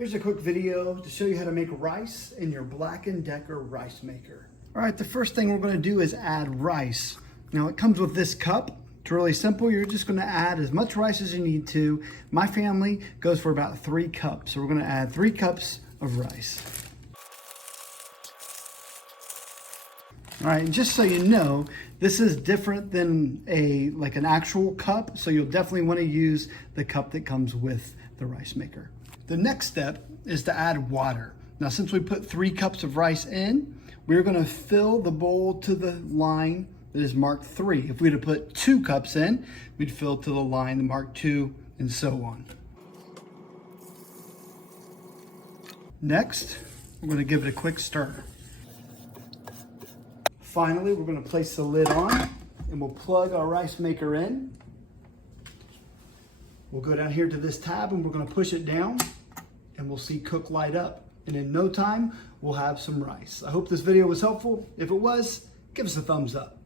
Here's a quick video to show you how to make rice in your Black+Decker rice maker. All right, the first thing we're going to do is add rice. Now it comes with this cup. It's really simple. You're just going to add as much rice as you need to. My family goes for about 3 cups. So we're going to add 3 cups of rice. All right, and just so you know, this is different than an actual cup. So you'll definitely want to use the cup that comes with the rice maker. The next step is to add water. Now, since we put 3 cups of rice in, we're going to fill the bowl to the line that is marked 3. If we'd have put 2 cups in, we'd fill to the line marked 2, and so on. Next, we're going to give it a quick stir. Finally, we're going to place the lid on, and we'll plug our rice maker in. We'll go down here to this tab, and we're going to push it down, and we'll see cook light up. And in no time, we'll have some rice. I hope this video was helpful. If it was, give us a thumbs up.